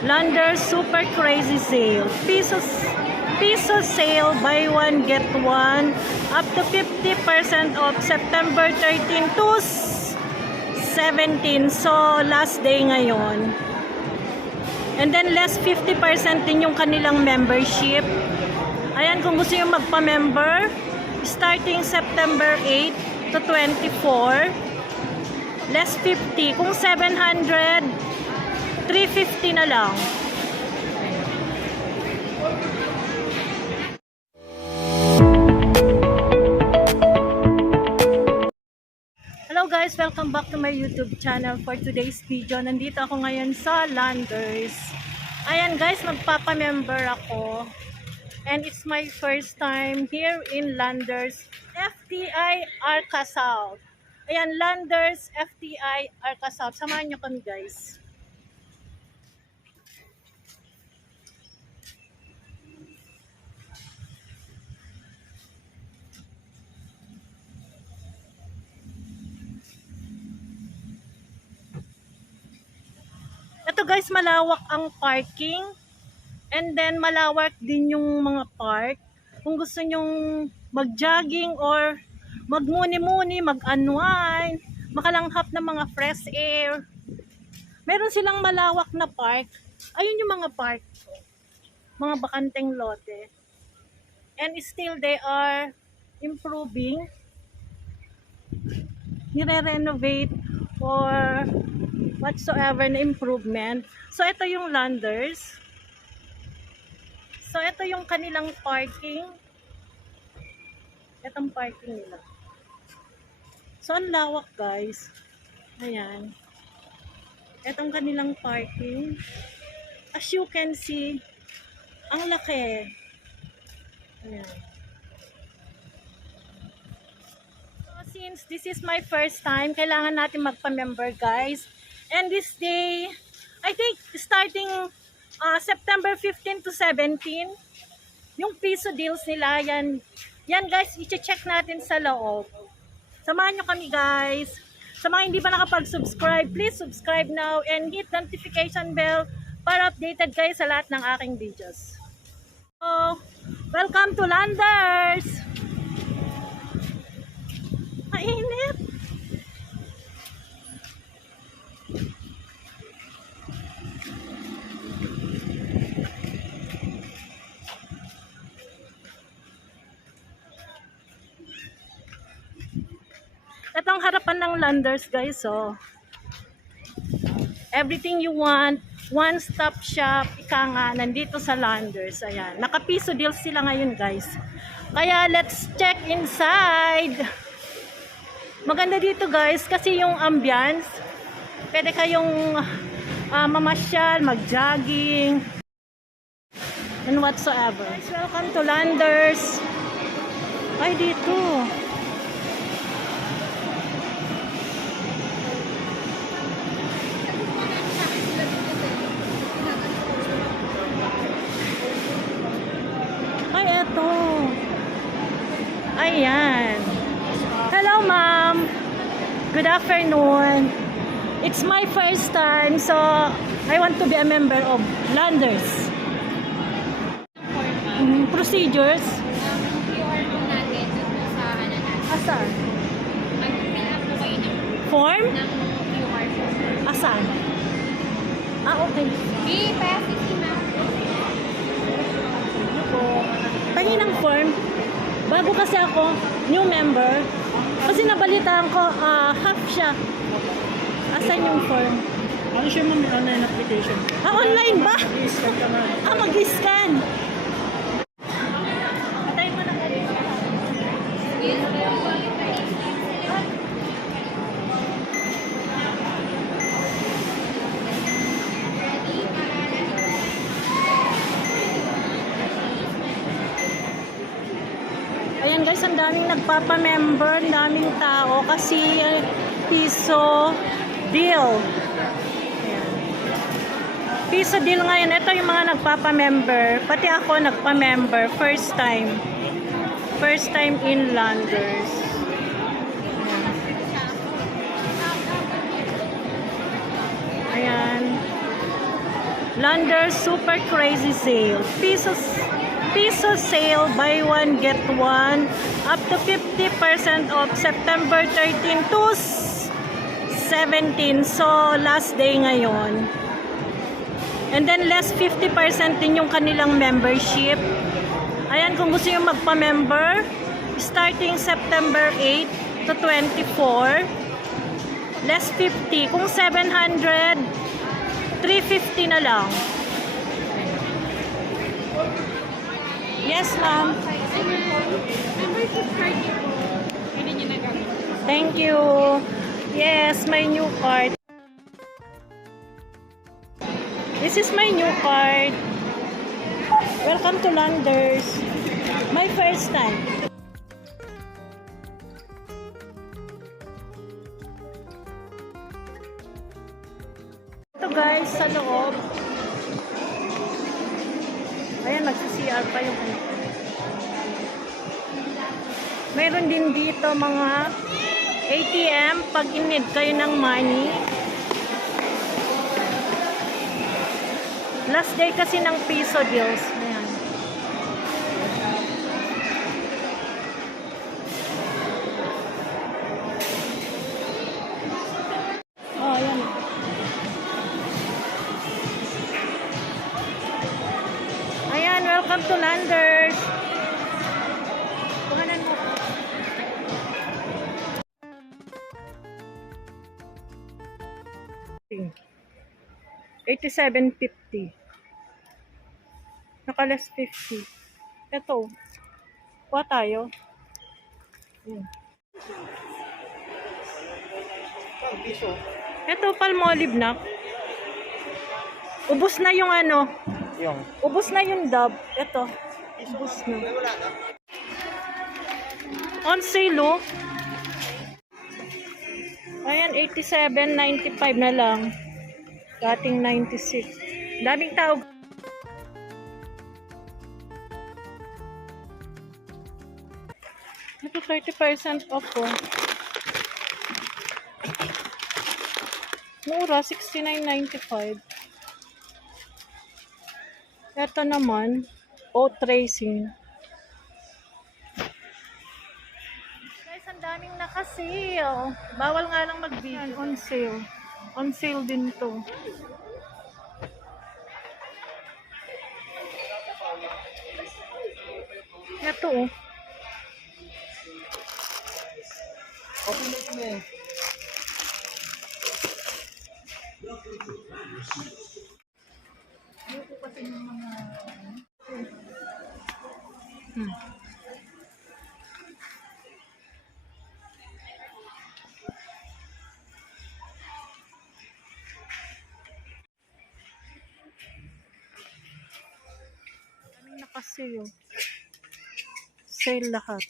Lander Super Crazy Sale. Piso sale, buy one get one, up to 50% off September 13 to 17. So last day ngayon. And then less 50% din yung kanilang membership. Ayan, kung gusto nyo magpa-member, starting September 8 to 24, less 50. Kung 700, 350 na lang. Hello guys, welcome back to my YouTube channel. For today's video, nandito ako ngayon sa Landers. Ayan guys, magpapa-member ako. And it's my first time here in Landers FTI Arca South. Ayan, Landers FTI Arca South. Samahan nyo kami guys. Ito guys, malawak ang parking. And then malawak din yung mga park. Kung gusto nyong mag-jogging or magmuni-muni, mag-unwind, makalanghap ng mga fresh air. Meron silang malawak na park. Ayun yung mga park. Mga bakanteng lote. And still they are improving. Nire-renovate or whatsoever na improvement. So ito yung Landers. So, ito yung kanilang parking. Itong parking nila. So, ang lawak guys. Ayan. Itong kanilang parking. As you can see, ang laki. Ayan. So, since this is my first time, kailangan natin magpa-member guys. And this day, I think starting September 15 to 17, yung piso deals nila, yan guys, i-check natin sa loob. Samahan nyo kami guys. Sa mga hindi pa nakapag-subscribe, please subscribe now and hit notification bell para updated kayo sa lahat ng aking videos. So, welcome to Landers! Mainit! Itong harapan ng Landers guys, so everything you want, one-stop shop, ika nga, nandito sa Landers. Ayan, nakapiso deals sila ngayon guys. Kaya let's check inside. Maganda dito guys, kasi yung ambience, pwede kayong mamasyal, mag-jogging, and whatsoever. Guys, welcome to Landers. Ay, dito. Ayan. Hello ma'am. Good afternoon. It's my first time, so I want to be a member of Landers. Procedures. QR po natin sa Asan? mag-fill up po kayo ng Form? QR po. Asan? Okay. Pwede si ma'am. Tangi ng form. Bago kasi ako, new member. Kasi nabalitaan ko, half siya. Asan yung form? Ano siya ma'am, online application? Online ba? Mag-i-scan ka na. Mag-scan. Patay mo na. Ayan guys, ang daming nagpapa-member, ang daming tao kasi piso deal. Ayan. Piso deal ngayon. Ito yung mga nagpapa-member. Pati ako nagpa-member. First time. First time in Landers. Ayan. Lander Super Crazy Sale. Piso sale, buy one get one, up to 50% off September 13 to 17. So, last day ngayon. And then, less 50% din yung kanilang membership. Ayan, kung gusto nyo magpa-member, starting September 8 to 24, less 50. Kung 700, 350 na lang. Yes, ma'am. Membership card niyo po. Pwede niyo nagamit. Thank you. Yes, my new card. This is my new card. Welcome to Landers. My first time. Ito guys, sa loob. Ayan, magsi-CR pa yung ano. Mayroon din dito mga ATM pag in-need kayo ng money. Last day kasi ng piso deals. Ayan. Oh, ayan. Ayan, welcome to Landers. Kuhanan mo. $87.50. Naka-less 50. Ito. Kuha tayo. Piso. Ito, Palmolive na. Ubus na yung ano. Yung. Ubus na yung dub. Ito. Ubus na. On sale, oh. Ayan, 87.95 na lang. Dating 96. Daming tao. Ito 30% off po. Mura, 69.95. Ito naman, oat racing. Guys, ang daming naka-sale. Bawal nga lang mag-video. On sale. On sale din to. Ito oh. Naka-sale. Sale lahat.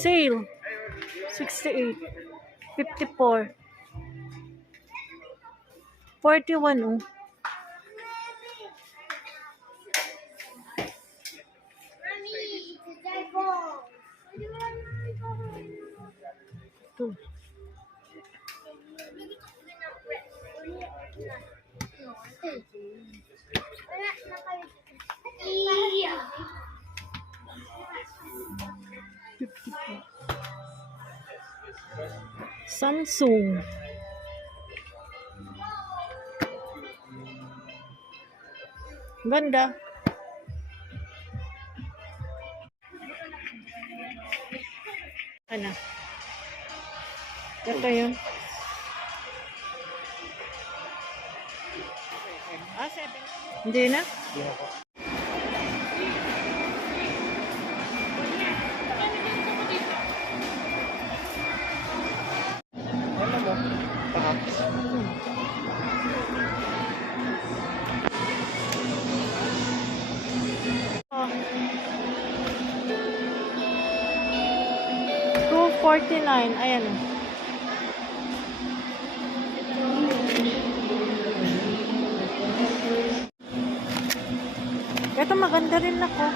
Sale 68 54 41 oh. Ito. Samsung. Ganda. Ano? Ito yun. Hindi na? Hindi na po. Ano mo? Paka. Oh. 249. Ayan. Ito maganda rin ako.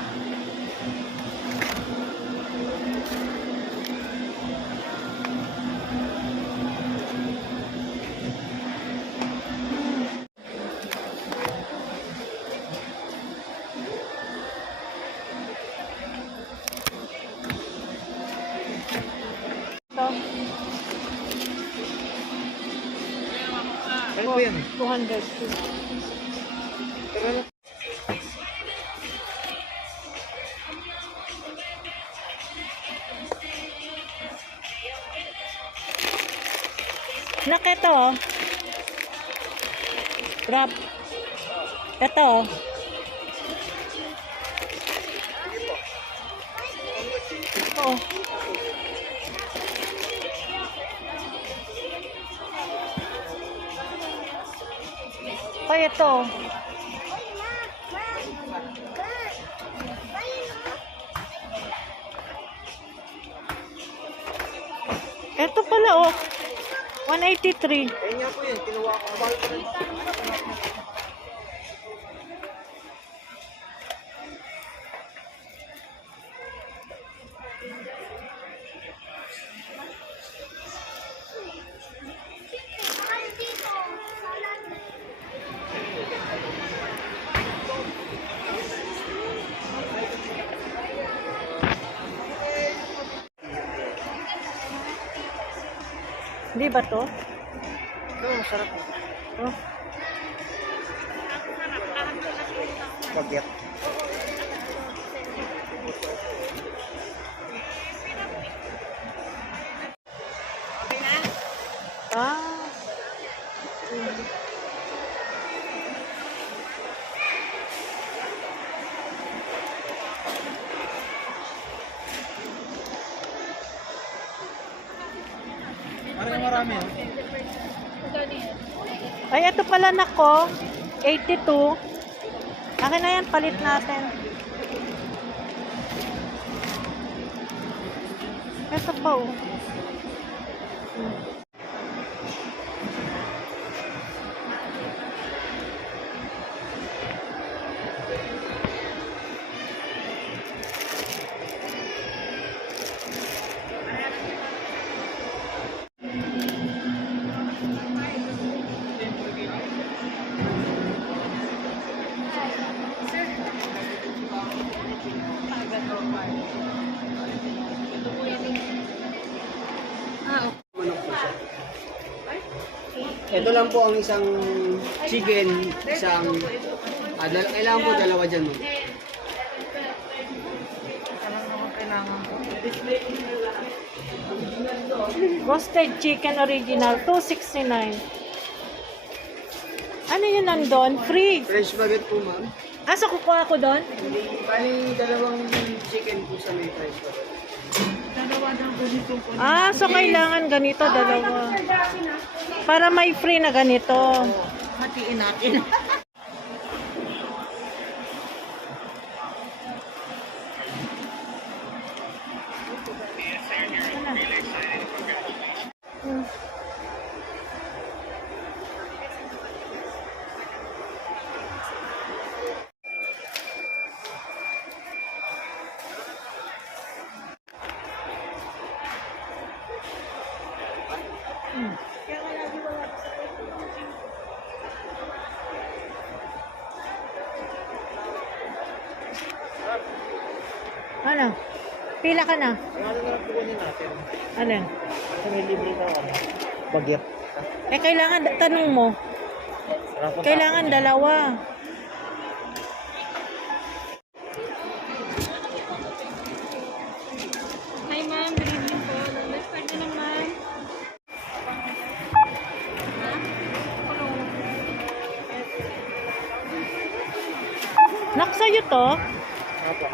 Ito. Ano po yan? 200. Pero ano? Nak, ito oh. Wrap. Ito oh. Ito oh. Ay, ito oh. Ito pala oh. 183. Ayun nga po yun. Kinuha ko. Mahal ko rin. Di ba to? Ito, masarap. Oh. Bagyat. Ah. Parang marami. Ay, ito pala nako. 82. Akin na yan, palit natin. Ito pa oh. Ito lang po ang isang chicken, isang kailangan po dalawa dyan mo. Roasted chicken original, 269. Ano yun nandun? Free. Fresh baguette po ma'am. Asa kukuha ako doon? Bali dalawang chicken po sa may fresh baguette. Ah, so kailangan ganito, dalawa. Para may free na ganito. Hatiin natin. Ano? Pila ka na? Ano na kukunin natin? Ano? Kasi may libre daw ano. Bagyat. Eh, kailangan, tanong mo. Kailangan dalawa. Hi ma'am, good evening po. Let's start na naman. Anak, sa'yo to? Apo.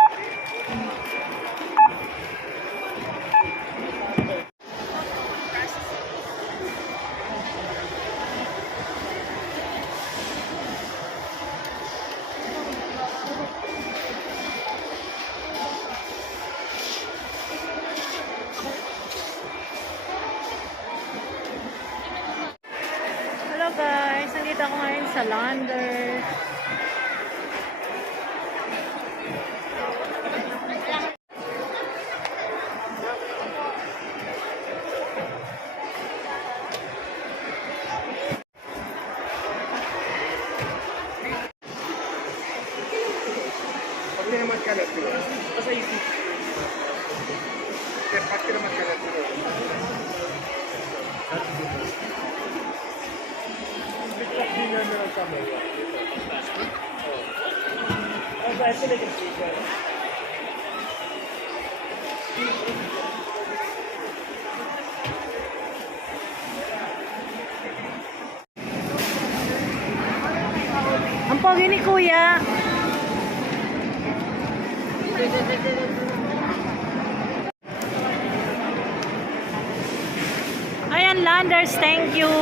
Hello guys, nandito ako ngayon sa Landers. Pag naman kalat dito. Basta isip. Kaya pag naman kalat dito. Bitlak din na meron sa mga. Oh, ba ito lang yung speaker. Ang pogi ni Kuya. Ayan, Landers, thank you.